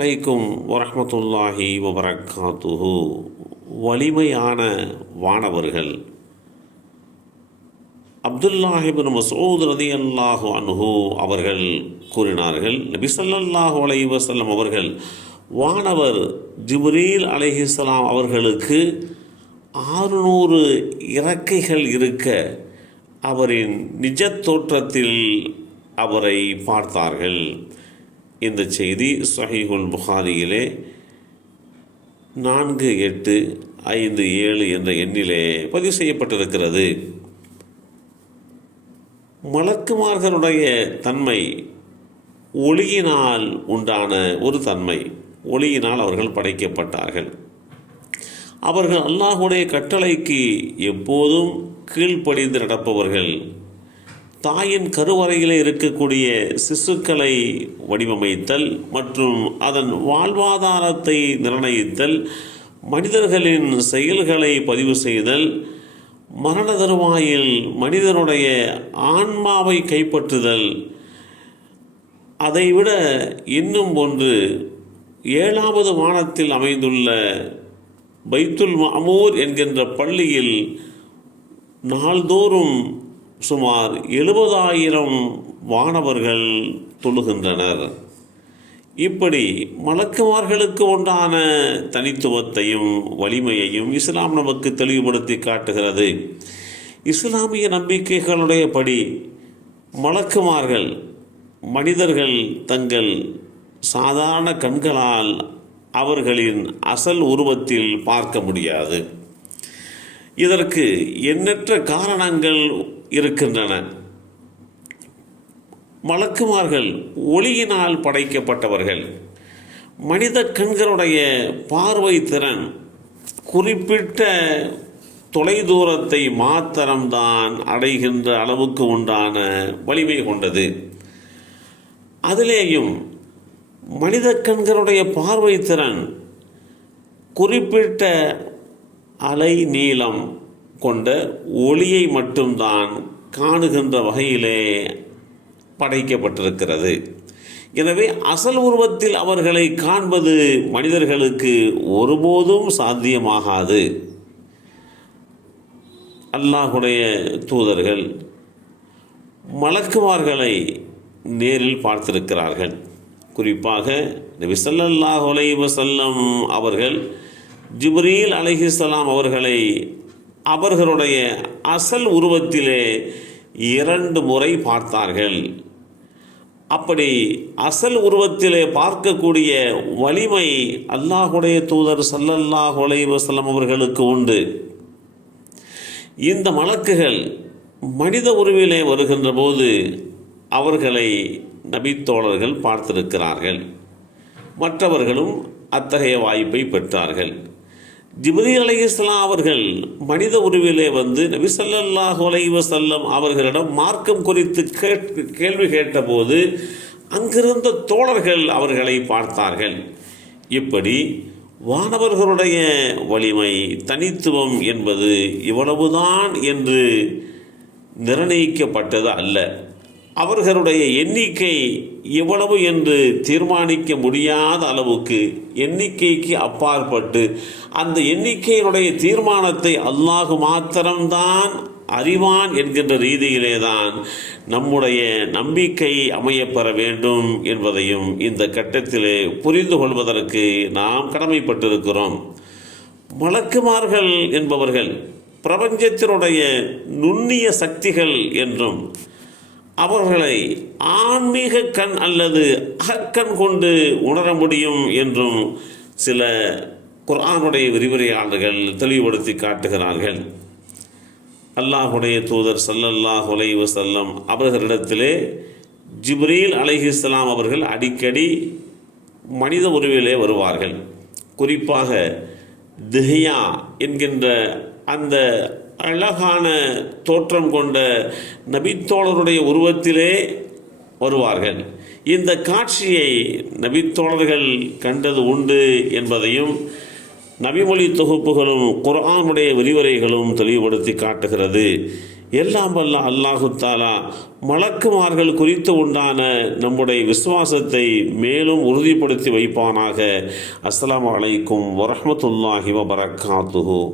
அலைக்கும் வரஹ்மத்துல்லாஹி வபரகாத்துஹு. வலிமையான வானவர்கள் அப்துல்லாஹ் இப்னு மஸ்ஊத் ரலியல்லாஹு அன்ஹு அவர்கள் கூறினார்கள், நபி ஸல்லல்லாஹு அலைஹி வஸல்லம் அவர்கள் வானவர் ஜிப்ரீல் அலைஹிஸ்ஸலாம் அவர்களுக்கு 600 இறக்கைகள் இருக்க அவரின் நிஜ தோற்றத்தில் அவரை பார்த்தார்கள். இந்த செய்தி ஸஹீஹுல் புகாரியிலே 4857 என்ற எண்ணிலே பதிவு செய்யப்பட்டிருக்கிறது. மலக்குமார்களுடைய தன்மை ஒளியினால் உண்டான ஒரு தன்மை. ஒளியினால் அவர்கள் படைக்கப்பட்டார்கள். அவர்கள் அல்லாஹ்வுடைய கட்டளைக்கு எப்போதும் கீழ்ப்படிந்து நடப்பவர்கள். தாயின் கருவறையிலே இருக்கக்கூடிய சிசுக்களை வடிவமைத்தல் மற்றும் அதன் வாழ்வாதாரத்தை நிர்ணயித்தல், மனிதர்களின் செயல்களை பதிவு செய்தல், மரண தருவாயில் மனிதனுடைய ஆன்மாவை கைப்பற்றுதல், அதைவிட இன்னும் ஒன்று 7வது வானத்தில் அமைந்துள்ள பைத்துல் மஅமூர் என்கின்ற பள்ளியில் நாள்தோறும் சுமார் 70,000 வானவர்கள் தொழுகின்றனர். இப்படி மலக்குமார்களுக்கு உண்டான தனித்துவத்தையும் வலிமையையும் இஸ்லாம் நமக்கு தெளிவுபடுத்தி காட்டுகிறது. இஸ்லாமிய நம்பிக்கைகளுடைய படி மலக்குமார்கள் மனிதர்கள் தங்கள் சாதாரண கண்களால் அவர்களின் அசல் உருவத்தில் பார்க்க முடியாது. இதற்கு எண்ணற்ற காரணங்கள் இருக்கின்றன. மலக்குமார்கள் ஒளியினால் படைக்கப்பட்டவர்கள். மனித கண்களுடைய பார்வை திறன் குறிப்பிட்ட தொலைதூரத்தை மாத்திரம்தான் அடைகின்ற அளவுக்கு உண்டான வலிமை கொண்டது. அதிலேயும் மனித கண்களுடைய பார்வை திறன் குறிப்பிட்ட அலை நீளம் கொண்ட ஒளியை மட்டும்தான் காணுகின்ற வகையிலே படைக்கப்பட்டிருக்கிறது. எனவே அசல் உருவத்தில் அவர்களை காண்பது மனிதர்களுக்கு ஒருபோதும் சாத்தியமாகாது. அல்லாஹ்வுடைய தூதர்கள் மலக்குமார்களை நேரில் பார்த்திருக்கிறார்கள். குறிப்பாக நபி ஸல்லல்லாஹு அலைஹி வஸல்லம் அவர்கள் ஜிப்ரீல் அலைஹிஸ்ஸலாம் அவர்களை அவர்களுடைய அசல் உருவத்திலே 2 முறை பார்த்தார்கள். அப்படி அசல் உருவத்திலே பார்க்கக்கூடிய வலிமை அல்லாஹ்வுடைய தூதர் ஸல்லல்லாஹு அலைஹி வஸல்லம் அவர்களுக்கு உண்டு. இந்த மலக்குகள் மனித உருவிலே வருகின்ற போது அவர்களை நபித்தோழர்கள் பார்த்திருக்கிறார்கள். மற்றவர்களும் அத்தகைய வாய்ப்பை பெற்றார்கள். ஜிப்ரீல் அலைஹிஸ்ஸலாம் அவர்கள் மனித உருவிலே வந்து நபி ஸல்லல்லாஹு அலைஹி வஸல்லம் அவர்களிடம் மார்க்கம் குறித்து கேள்வி கேட்டபோது அங்கிருந்த தோழர்கள் அவர்களை பார்த்தார்கள். இப்படி வானவர்களுடைய வலிமை தனித்துவம் என்பது இவ்வளவுதான் என்று நிர்ணயிக்கப்பட்டது அல்ல. அவர்களுடைய எண்ணிக்கை எவ்வளவு என்று தீர்மானிக்க முடியாத அளவுக்கு எண்ணிக்கைக்கு அப்பாற்பட்டு அந்த எண்ணிக்கையினுடைய தீர்மானத்தை அல்லாஹ் மாத்திரம்தான் அறிவான் என்கின்ற ரீதியிலே தான் நம்முடைய நம்பிக்கை அமையப்பெற வேண்டும் என்பதையும் இந்த கட்டத்திலே புரிந்து கொள்வதற்கு நாம் கடமைப்பட்டிருக்கிறோம். மலக்குமார்கள் என்பவர்கள் பிரபஞ்சத்தினுடைய நுண்ணிய சக்திகள் என்றும் அவர்களை ஆன்மீக கண் அல்லது அகக்கண் கொண்டு உணர முடியும் என்றும் சில குர்ஆனுடைய விரிவுரையாளர்கள் தெளிவுபடுத்தி காட்டுகிறார்கள். அல்லாஹ்வுடைய தூதர் ஸல்லல்லாஹு அலைஹி வஸல்லம் அவர்களிடத்திலே ஜிப்ரீல் அலைஹிஸ்ஸலாம் அவர்கள் அடிக்கடி மனித உருவிலே வருவார்கள். குறிப்பாக திஹ்யா என்கின்ற அந்த அழகான தோற்றம் கொண்ட நபித்தோழருடைய உருவத்திலே வருவார்கள். இந்த காட்சியை நபித்தோழர்கள் கண்டது உண்டு என்பதையும் நபிமொழி தொகுப்புகளும் குர்ஆனுடைய விரிவுரைகளும் தெளிவுபடுத்தி காட்டுகிறது. எல்லாம் வல்ல அல்லாஹு தாலா மலக்குமார்கள் குறித்து உண்டான நம்முடைய விசுவாசத்தை மேலும் உறுதிப்படுத்தி வைப்பானாக. அஸ்ஸலாமு அலைக்கும் வரஹ்மத்துல்லாஹி வபரகாத்துஹு.